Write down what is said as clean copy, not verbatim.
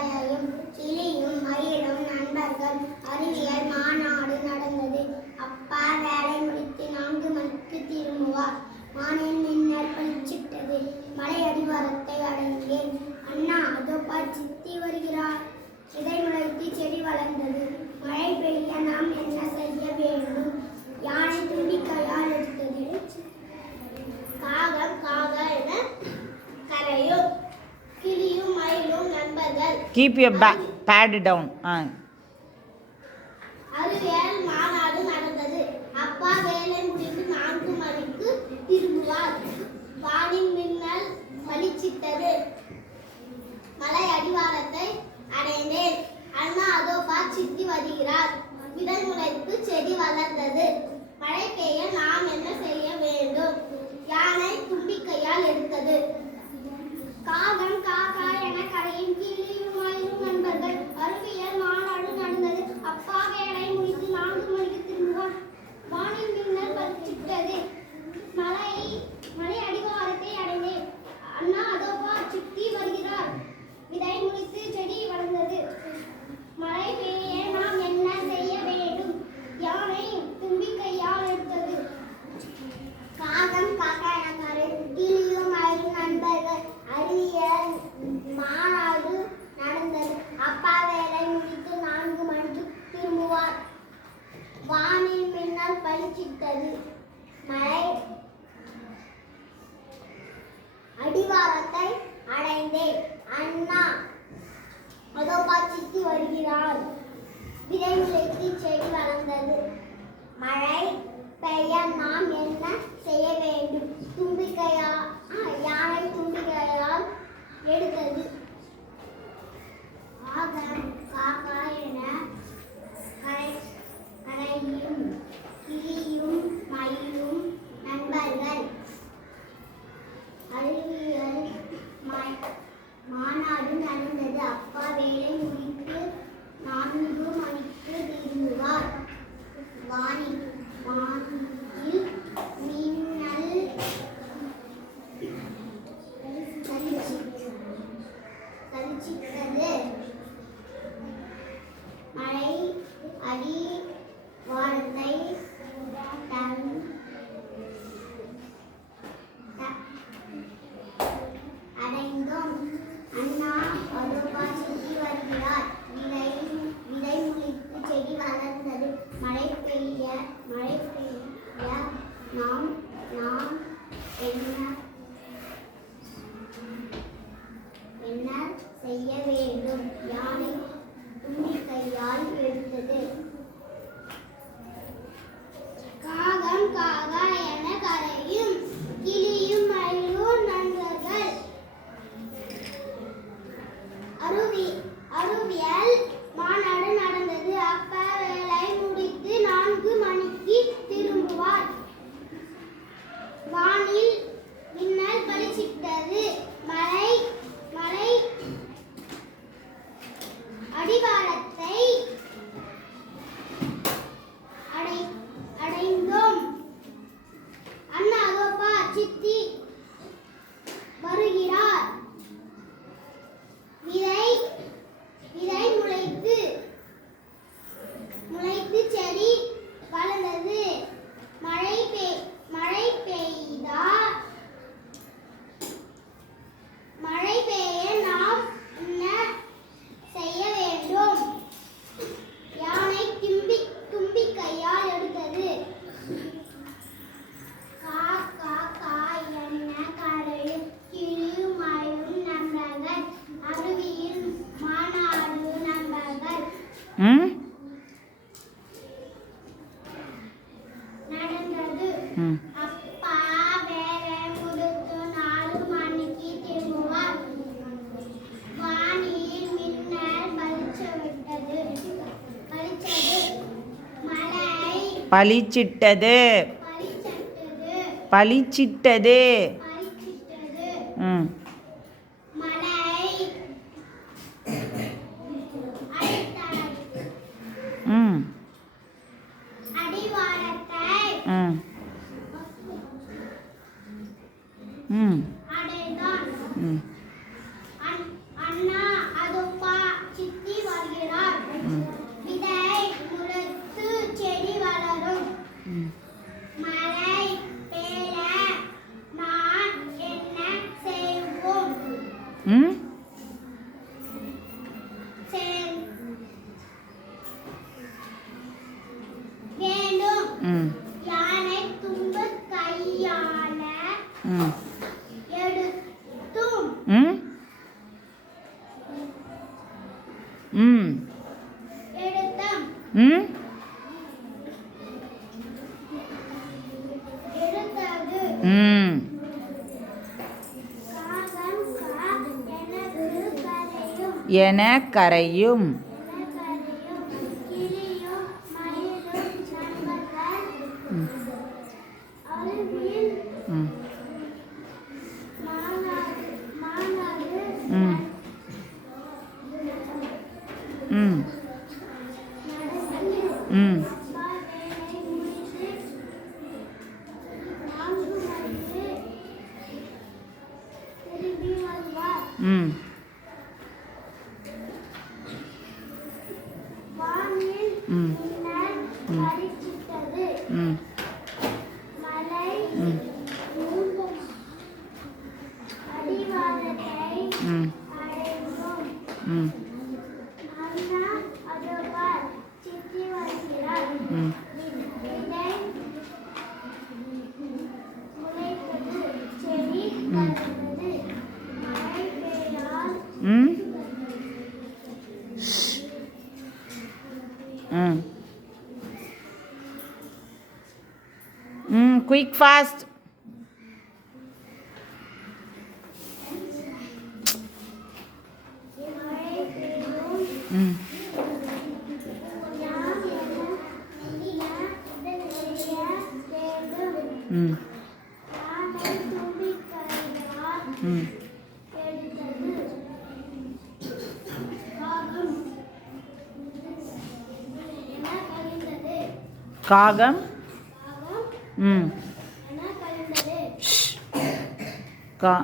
கரையும் கிளியும் மயிலும் நண்பர்கள் அறிவியல் மாநாடு நடந்தது. அப்பா வேலை முடித்து 4 மணிக்கு திரும்புவார். வானில் மின்னல் பளிச்சிட்டது. மலை அடிவாரத்தை அடைந்தேன். அண்ணா அதோப்பா சித்தி வருகிறார். விதை முளைத்து செடி வளர்ந்தது. மழை பெய்ய நாம் என்ன செய்ய வேண்டும்? யானை தும்பிக்கையால் எடுத்தது. காகம் காக என கரையும் கிளியும் மயிலும் நண்பர்கள். Keep your pad down. அறிவியல் மாநாடு நடந்தது. அப்பா வேலை முடிந்து 4 மணிக்கு திரும்புவார். வானில் மின்னல் பளிச்சிட்டது. மலை அடிவாரத்தை அடைந்தேன். அண்ணா அதோப்பா சித்தி வருகிறார். விதை முளைத்து செடி வளர்ந்தது. மழை பெய்ய நாம் என்ன செய்ய வேண்டும்? யானை தும்பிக்கையால் எடுத்தது. காகம் காக்கா என கரையும் கிளியும் மயிலும் நண்பர்கள் அறிவியல் மாநாடு நடந்தது. அப்பா வேலை முடித்து 4 மணிக்கு திரும்புவார். வானில் மின்னல் பளிச்சிட்டது. மலை அடிவாரத்தை அடைந்தேன். அண்ணா அதோப்பா சித்தி வருகிறார். விதை முளைத்து செடி வளர்ந்தது. மழை பெய்ய நாம் என்ன செய்ய வேண்டும்? யானை தும்பிக்கையால் எடுத்தது. காகம் காக்கா என கரையும் கிளியும் மயிலும் நண்பர்கள் அறிவியல் மாநாடு நடந்தது. அப்பா வேலை முடித்து 4 மணிக்கு திரும்புவார். வானில் மின்னல் பளிச்சிட்டது. மலை அடிவாரத்தை அடைந்தேன். அண்ணா அதோப்பா சித்தி வருகிறார். விதை முளைத்து செடி வளர்ந்தது. மழை பெய்ய நாம் என்ன செய்ய வேண்டும்? யானை தும்பிக்கையால் எடுத்தது. காகம் காக்கா என கரையும் கிளியும் மயிலும் நண்பர்கள் அறிவியல் மாநாடு நடந்தது. அப்பா வேலை முடித்து 4 மணிக்கு திரும்புவார். வானில் மின்னல் பளிச்சிட்டது. மலை அடிவாரத்தை அடைந்தோம். அண்ணா அதோப்பா சித்தி வருகிறார். விதை முளைத்து செடி வளர்ந்தது. மழை பெய்ய நாம் என்ன செய்ய வேண்டும்? யானை தும்பிக்கையால் எடுத்தது. காகம் காகா என கரையும் கிளியும் மயிலும் நண்பர்கள் அறிவியல் மாநாடு நடந்தது. அப்பா வேலை முடித்து 4 மணிக்கு திரும்புவார். வானில் மின்னல் பளிச்சிட்டது. மலை அடிவாரத்தை அடைந்தோம். அண்ணா அதோப்பா சித்தி வருகிறார். விதை முளைத்து செடி வளர்ந்தது. மழை பெய்ய நாம் என்ன செய்ய வேண்டும்? யானை தும்பிக்கையால் எடுத்தது. காக்கா என கரையும் கிளியும் மயிலும் நண்பர்கள் அறிவியல் மாநாடு நண்பர்கள் நடந்தது. அப்பா வேலை முடித்து 4 மணிக்கு திரும்புவார். வானில் மின்னல் பளிச்சிட்டது. அண்ணா அதோப்பா ம் வேண்டும். ம் யானை தும்பு கையால ம் எடுத்தும் ம் ம் எடுத்தம் ம் எடுத்தது. ம் காகம் கா எனது கரையும் என கரையும் கிளியும் மயிலும் நண்பர்கள் அருவியில் ம் மாநாடு ம் ம் நடந்தது. ம் அப்பா வேலை முடித்து 4 மணிக்கு திரும்பி வருவார். ம் வானில் ம் மின்னல் பளிச்சிட்டது. ம் மலை ம் அடிவாரத்தை ம் அடைந்தோம். ம் அண்ணா அதோபார் சித்தி வருகிறார். ம் விதை முளைத்தது. செடி வளர்ந்தது. மழை பெய்யால் ம் ம் ம் குயிக் ஃபாஸ்ட் மழை பெய்யும். ம் நாம் என செய்ய வேண்டும். ம் யானை தும்பிக்கையால் ம் எடுத்தது. காகம் என கழிந்தது. காகம் காகம் ம் என கழிந்தது. கா